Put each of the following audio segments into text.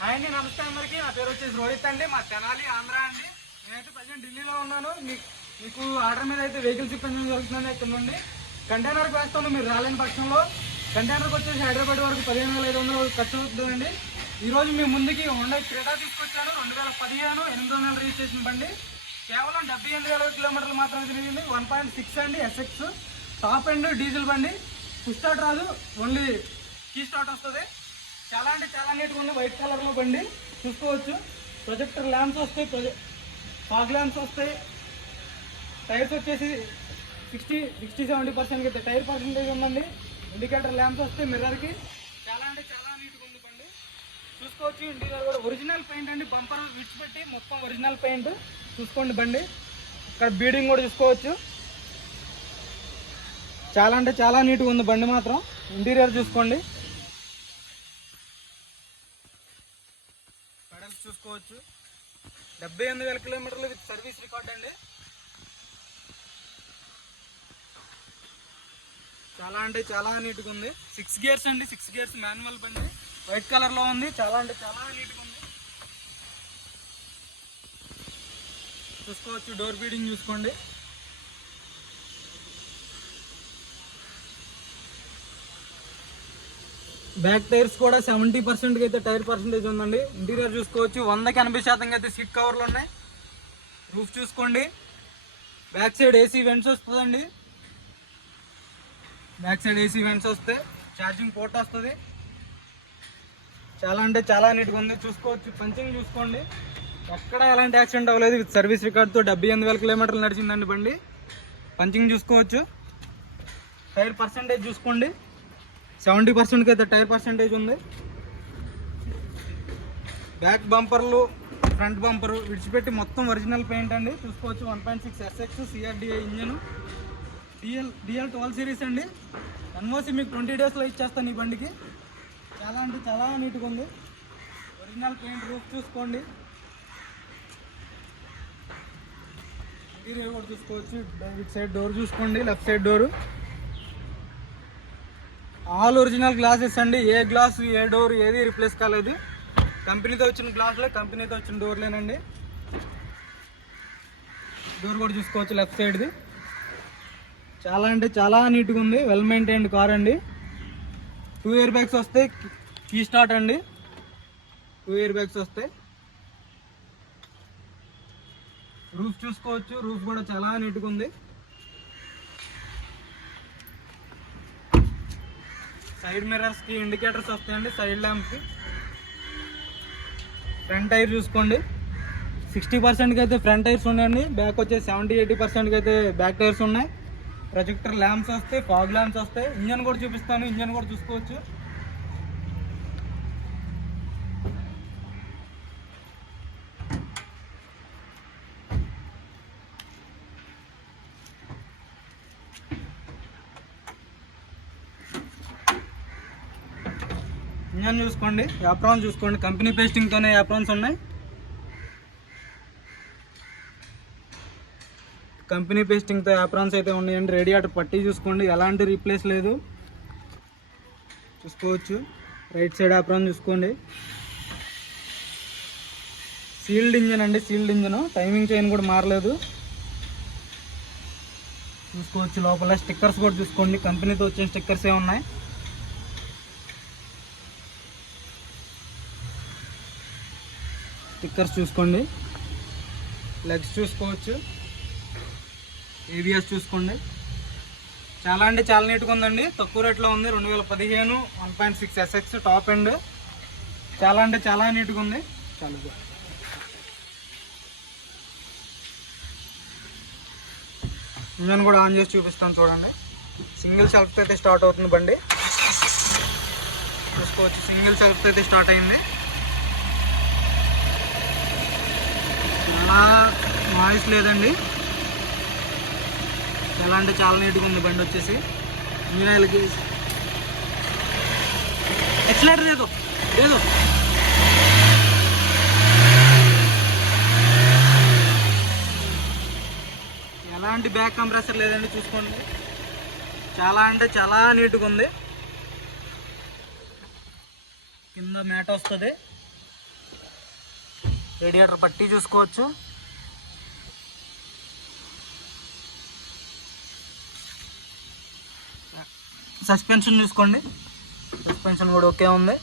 Hi అండి, నమస్తే అందరికీ. నా పేరు వచ్చేసి రోహిత్ అండి, మా తెనాలి ఆంధ్ర అండి. నేనైతే ప్రజెంట్ ఢిల్లీలో ఉన్నాను. మీకు ఆర్డర్ మీద అయితే వెహికల్స్ ఇప్పించడం జరుగుతుందండి. ఇక్కడ నుండి కంటైనర్కి వేస్తాను. మీరు రాలేని పక్షంలో కంటైనర్కి వచ్చేసి హైదరాబాద్ వరకు 15,500 ఖర్చు అవుతుందండి. ఈరోజు మీ ముందుకి హోండా క్రెటా తీసుకొచ్చాను. 2015 8వ నెల రిజిస్ట్రేషన్ బండి. కేవలం 78,000 కిలోమీటర్లు మాత్రమే తిరిగింది. 1.6 అండి ఎస్ఎక్స్ టాప్ అండ్ డీజిల్ బండి. పుష్ స్టార్ట్ రాదు, ఓన్లీ కీ స్టార్ట్ వస్తుంది. చాలా అంటే చాలా నీట్గా ఉంది. వైట్ కలర్లో బండి చూసుకోవచ్చు. ప్రొజెక్టర్ ల్యాంప్స్ వస్తాయి, ఫాగ్ ల్యాంప్స్ వస్తాయి. టైర్స్ వచ్చేసి 60-70% అయితే టైర్ పర్సెంటేజ్ ఉందండి. ఇండికేటర్ ల్యాంప్స్ వస్తాయి మిర్రర్కి. చాలా అంటే చాలా నీట్గా ఉంది బండి చూసుకోవచ్చు. ఇంటీరియర్ కూడా ఒరిజినల్ పెయింట్ అండి. బంపర్ విడిచిపెట్టి మొత్తం ఒరిజినల్ పెయింట్ చూసుకోండి బండి. ఇక్కడ బీడింగ్ కూడా చూసుకోవచ్చు. చాలా అంటే చాలా నీట్గా ఉంది బండి మాత్రం. ఇంటీరియర్ చూసుకోండి, పెడల్స్ చూసుకోవచ్చు. 78,000 కిలోమీటర్లు విత్ సర్వీస్ రికార్డ్ అండి. చాలా అంటే చాలా నీట్గా ఉంది. 6 గేర్స్ అండి, 6 గేర్స్ మాన్యువల్ బండి. వైట్ కలర్లో ఉంది. చాలా అంటే చాలా నీట్గా ఉంది చూసుకోవచ్చు. డోర్ బీడింగ్ చూసుకోండి. బ్యాక్ టైర్స్ కూడా 70% అయితే టైర్ పర్సెంటేజ్ ఉందండి. ఇంటీరియర్ చూసుకోవచ్చు. 100కి 80% అయితే సీట్ కవర్లు ఉన్నాయి. రూఫ్ చూసుకోండి. బ్యాక్ సైడ్ ఏసీ వెంట్స్ వస్తుందండి. బ్యాక్ సైడ్ ఏసీ వెంట్స్ వస్తాయి. ఛార్జింగ్ పోర్ట్ వస్తుంది. చాలా అంటే చాలా నీట్గా ఉంది చూసుకోవచ్చు. పంచింగ్ చూసుకోండి. ఎక్కడ ఎలాంటి యాక్సిడెంట్ అవ్వలేదు. విత్ సర్వీస్ రికార్డ్తో 78,000 కిలోమీటర్లు నడిచిందండి బండి. పంచింగ్ చూసుకోవచ్చు. టైర్ పర్సెంటేజ్ చూసుకోండి. 70%కి అయితే టైర్ పర్సెంటేజ్ ఉంది. బ్యాక్ బంపర్లు, ఫ్రంట్ బంపరు విడిచిపెట్టి మొత్తం ఒరిజినల్ పెయింట్ అండి చూసుకోవచ్చు. 1.6 SX CRDI engine. DL 12 series అండి. ఎన్ఓసి మీకు 20 డేస్లో ఇచ్చేస్తాను ఈ బండికి. చాలా అంటే చాలా నీట్గా ఉంది. Original paint. రూఫ్ చూసుకోండి. ఇంటీరియర్ కూడా చూసుకోవచ్చు. ఇటు సైడ్ డోర్ చూసుకోండి. Left side door all original glasses అండి. ఏ గ్లాస్ ఏ డోర్ ఏది రిప్లేస్ కాలేదు. కంపెనీతో వచ్చిన గ్లాసులే, కంపెనీతో వచ్చిన డోర్లేనండి. డోర్ కూడా చూసుకోవచ్చు లెఫ్ట్ సైడ్ది. చాలా అంటే చాలా నీట్గా ఉంది. వెల్ మెయింటైన్డ్ కార్ అండి. 2 ఇయర్ బ్యాగ్స్ వస్తాయి. కీ స్టార్ట్ అండి. 2 ఇయర్ బ్యాగ్స్ వస్తాయి. రూఫ్ చూసుకోవచ్చు. రూఫ్ కూడా చాలా నీట్గా ఉంది. సైడ్ మిర్రర్స్కి ఇండికేటర్స్ వస్తాయండి. సైడ్ ల్యాంప్కి. ఫ్రంట్ టైర్ చూసుకోండి. 60%కి అయితే ఫ్రంట్ టైర్స్ ఉన్నాయండి. బ్యాక్ వచ్చేసి 70-80%కి అయితే బ్యాక్ టైర్స్ ఉన్నాయి. ప్రొజెక్టర్ ల్యాంప్స్ వస్తాయి, ఫాగ్ ల్యాంప్స్ వస్తాయి. ఇంజన్ కూడా చూపిస్తాను. ఇంజన్ కూడా చూసుకోవచ్చు. ఇంజన్ చూసుకోండి. యాప్రాన్స్ చూసుకోండి. కంపెనీ పేస్టింగ్తోనే యాప్రాన్స్ ఉన్నాయి. కంపెనీ పేస్టింగ్తో యాప్రాన్స్ అయితే ఉన్నాయండి. రేడియేటర్ పట్టీ చూసుకోండి. ఎలాంటి రీప్లేస్ లేదు చూసుకోవచ్చు. రైట్ సైడ్ యాప్రాన్ చూసుకోండి. సీల్డ్ ఇంజన్ అండి. Sealed engine. టైమింగ్ చైన్ కూడా మారలేదు చూసుకోవచ్చు. లోపల స్టిక్కర్స్ కూడా చూసుకోండి. కంపెనీతో వచ్చిన స్టిక్కర్సే ఉన్నాయి. స్టిక్కర్స్ చూసుకోండి. లెగ్స్ చూసుకోవచ్చు. ఏబిఎస్ చూసుకోండి. చాలా అంటే చాలా నీట్గా ఉందండి. తక్కువ రేట్లో ఉంది. 2015 1.6 ఎస్ఎక్స్ టాప్ ఎండ్. చాలా అంటే చాలా నీట్గా ఉంది. చాలా ఇంజన్ కూడా ఆన్ చేసి చూపిస్తాను చూడండి. సింగిల్ సెల్ఫ్తో అయితే స్టార్ట్ అవుతుంది బండి చూసుకోవచ్చు. సింగిల్ సెల్ఫ్తో అయితే స్టార్ట్ అయింది. చాలా నాయిస్ లేదండి. చాలా అంటే చాలా నీట్గా ఉంది బండి వచ్చేసి. ఇంజనీర్లకి ఎక్సలేటర్ లేదు లేదు. ఎలాంటి బ్యాక్ కంప్రెసర్ లేదండి చూసుకోండి. చాలా అంటే చాలా నీట్గా ఉంది. కింద మ్యాట్ వస్తుంది. రేడియేటర్ పట్టి చూసుకోవచ్చు. సస్పెన్షన్ చూసుకోండి, సస్పెన్షన్ కూడా ఓకే ఉంది,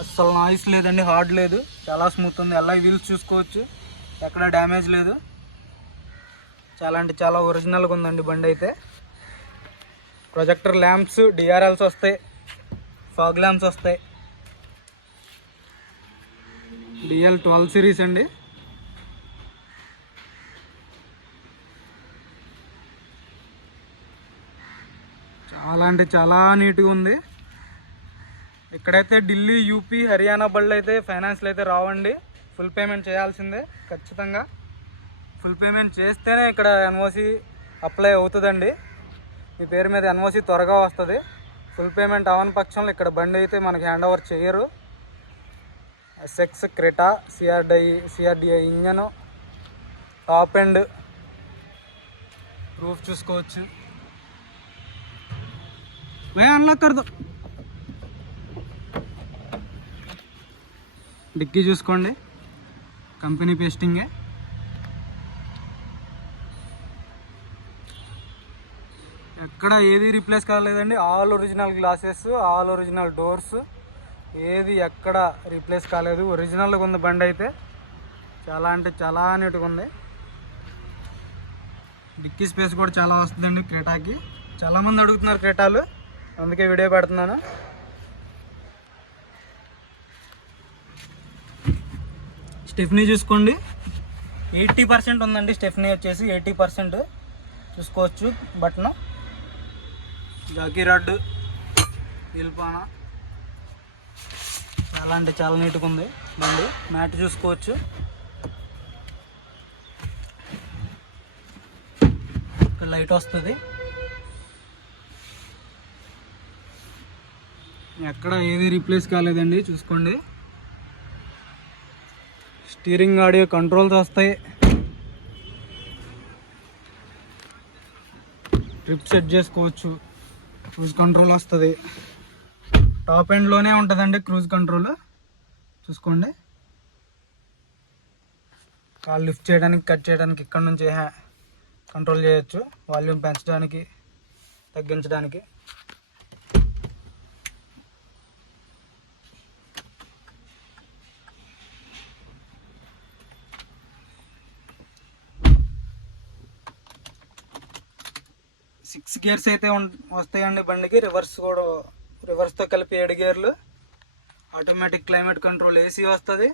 అస్సలు నాయిస్ లేదండి, హార్డ్ లేదు, చాలా స్మూత్ ఉంది. అలా వీల్స్ చూసుకోవచ్చు, ఎక్కడ డ్యామేజ్ లేదు, చాలా అంటే చాలా ఒరిజినల్గా ఉందండి బండి అయితే. ప్రొజెక్టర్ ల్యాంప్స్, డిఆర్ఎల్స్ వస్తాయి, ఫాగ్ ల్యాంప్స్ వస్తాయి. డిఎల్ 12 సిరీస్ అండి. చాలా అంటే చాలా నీట్గా ఉంది. ఇక్కడైతే ఢిల్లీ, యూపీ, హర్యానా బళ్ళు అయితే ఫైనాన్స్లు అయితే రావండి, ఫుల్ పేమెంట్ చేయాల్సిందే ఖచ్చితంగా. ఫుల్ పేమెంట్ చేస్తేనే ఇక్కడ ఎన్ఓసి అప్లై అవుతుందండి, మీ పేరు మీద ఎన్ఓసి త్వరగా వస్తుంది. ఫుల్ పేమెంట్ అవని పక్షంలో ఇక్కడ బండి అయితే మనకి హ్యాండ్ ఓవర్ చేయరు. SX Creta CRDI engine, top end, roof చూసుకోవచ్చు. అన్లాక్ కర్దో, డిక్కీ చూసుకోండి, కంపెనీ పేస్టింగే. ఎక్కడ ఏది రీప్లేస్ కాలేదండి, all original glasses, all original doors, ఏది ఎక్కడ రీప్లేస్ కాలేదు, ఒరిజినల్గా ఉంది బండి అయితే. చాలా అంటే చాలా నీట్గా ఉంది. డిక్కీ స్పేస్ కూడా చాలా వస్తుందండి క్రెటాకి. చాలామంది అడుగుతున్నారు క్రెటాలు, అందుకే వీడియో పెడుతున్నాను. స్టెఫ్నీ చూసుకోండి, 80% ఉందండి స్టెఫ్నీ వచ్చేసి, 80% చూసుకోవచ్చు. బటన్, జాకీ రాడ్, ఇల్పాన, చాలా అంటే చాలా నీట్గా ఉంది బండి. మ్యాట్ చూసుకోవచ్చు, ఇక్కడ లైట్ వస్తుంది, ఎక్కడ ఏది రీప్లేస్ కాలేదండి చూసుకోండి. స్టీరింగ్ ఆడియో కంట్రోల్స్ వస్తాయి, ట్రిప్ సెట్ చేసుకోవచ్చు, క్రూజ్ కంట్రోల్ వస్తుంది. టాప్ ఎండ్లోనే ఉంటుందండి క్రూజ్ కంట్రోల్ చూసుకోండి. కాల్ లిఫ్ట్ చేయడానికి, కట్ చేయడానికి ఇక్కడ నుంచి కంట్రోల్ చేయొచ్చు, వాల్యూమ్ పెంచడానికి, తగ్గించడానికి. సిక్స్ గేర్స్ అయితే వస్తాయండి బండికి. రివర్స్తో కలిపి 7 గేర్లు. ఆటోమేటిక్ క్లైమేట్ కంట్రోల్, ఏసీ వస్తుంది.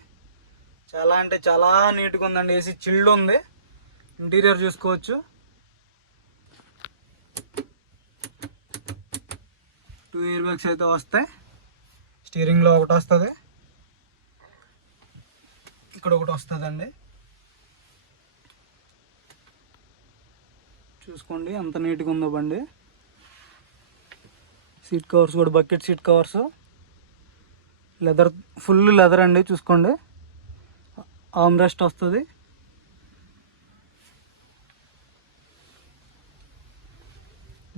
చాలా అంటే చాలా నీట్గా ఉందండి, ఏసీ చిల్డ్ ఉంది. ఇంటీరియర్ చూసుకోవచ్చు, 2 ఎయిర్ బ్యాగ్స్ అయితే వస్తాయి. స్టీరింగ్లో ఒకటి వస్తుంది, ఇక్కడ ఒకటి వస్తుందండి. చూసుకోండి ఎంత నీట్గా ఉందో బండి. సీట్ కవర్స్ కూడా bucket seat covers, leather, full leather అండి చూసుకోండి. ఆర్మ్ రెస్ట్ వస్తుంది.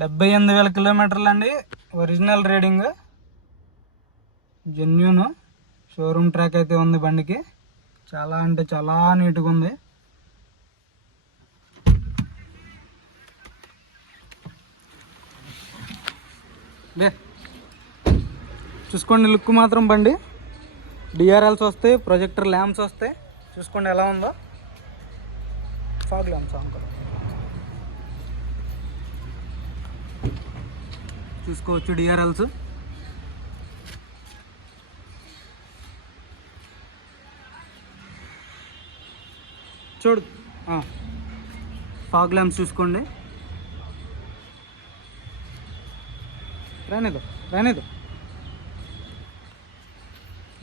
డెబ్బై 78,000 కిలోమీటర్లు అండి, original reading, genuine showroom track అయితే ఉంది బండికి. చాలా అంటే చాలా నీట్గా ఉంది. చూసుకోండి లుక్ మాత్రం బండి. డిఆర్ఎల్స్ వస్తాయి, ప్రొజెక్టర్ ల్యాంప్స్ వస్తాయి, చూసుకోండి ఎలా ఉందో. ఫాగ్ ల్యాంప్స్ అంకల్ చూసుకోవచ్చు, డిఆర్ఎల్స్. చూడు, ఫాగ్ ల్యాంప్స్ చూసుకోండి. రానేదో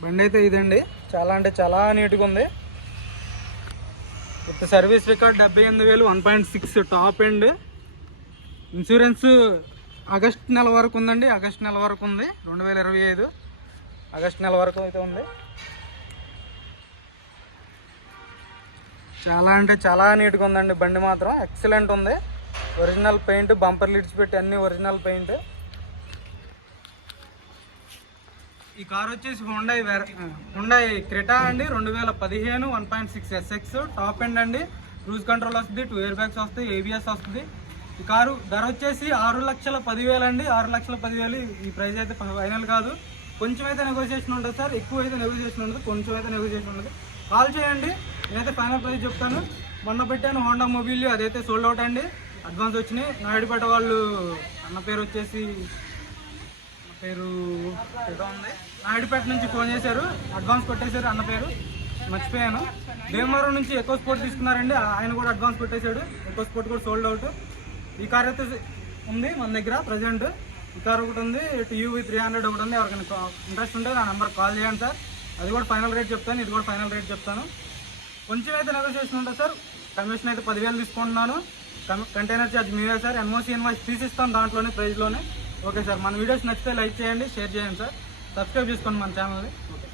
బండి అయితే ఇదండి. చాలా అంటే చాలా నీట్గా ఉంది. With service record 78,000, 1.6 top end. Insurance August నెల వరకు ఉందండి, ఆగస్ట్ నెల వరకు ఉంది, 2025 ఆగస్ట్ నెల వరకు అయితే ఉంది. చాలా అంటే చాలా నీట్గా ఉందండి బండి మాత్రం, ఎక్సలెంట్ ఉంది. ఒరిజినల్ పెయింట్, బంపర్ లిడ్స్ పెట్టి అన్ని ఒరిజినల్ పెయింట్. ఈ కార్ వచ్చేసి హుండాయ్ క్రెటా అండి, 2015 1.6 SX టాప్ ఎండ్ అండి. క్రూజ్ కంట్రోల్ వస్తుంది, 2 ఎయిర్ బ్యాగ్స్ వస్తాయి, ABS వస్తుంది. ఈ కారు ధర వచ్చేసి 6,10,000 అండి. 6,10,000 ఈ ప్రైస్ అయితే ఫైనల్ కాదు, కొంచెం అయితే నెగోషియేషన్ ఉంటుంది సార్. ఎక్కువ అయితే నెగోషియేషన్ ఉండదు, కొంచెం అయితే నెగోషియేషన్ ఉంటుంది. కాల్ చేయండి, నేనైతే ఫైనల్ ప్రైస్ చెప్తాను. మొన్న పెట్టాను హోండా మొబైల్, అదైతే సోల్డ్ అవుట్ అండి. అడ్వాన్స్ వచ్చినాయి. నాయుడుపేట వాళ్ళు అన్న పేరు వచ్చేసి ఏదో ఉంది, నాయుడుపేట నుంచి ఫోన్ చేశారు, అడ్వాన్స్ కొట్టేశారు. అన్న పేరు మర్చిపోయాను. భీమవరం నుంచి ఎకో స్పోర్ట్ తీసుకున్నారండి, ఆయన కూడా అడ్వాన్స్ కొట్టేశాడు. ఎకో స్పోర్ట్ కూడా సోల్డ్ అవుట్. ఈ కార్ అయితే ఉంది మన దగ్గర ప్రజెంట్. ఈ కార్ ఒకటి ఉంది, TUV 300 ఒకటి ఉంది. ఎవరికైనా ఇంట్రెస్ట్ ఉంటే నా నెంబర్ కాల్ చేయండి సార్. అది కూడా ఫైనల్ రేట్ చెప్తాను, ఇది కూడా ఫైనల్ రేట్ చెప్తాను. కొంచెం అయితే నెగోషియేషన్ ఉంటుంది సార్. కమిషన్ అయితే 10,000 తీసుకుంటున్నాను. కంటైనర్ ఛార్జ్ మీరే సార్. NOC ఇన్వాయిస్ తీసిస్తాను దాంట్లోనే, ప్రైస్లోనే. ఓకే సార్, మన వీడియోస్ నచ్చితే లైక్ చేయండి, షేర్ చేయండి సార్. సబ్స్క్రైబ్ చేసుకోండి మన ఛానల్ని. ఓకే.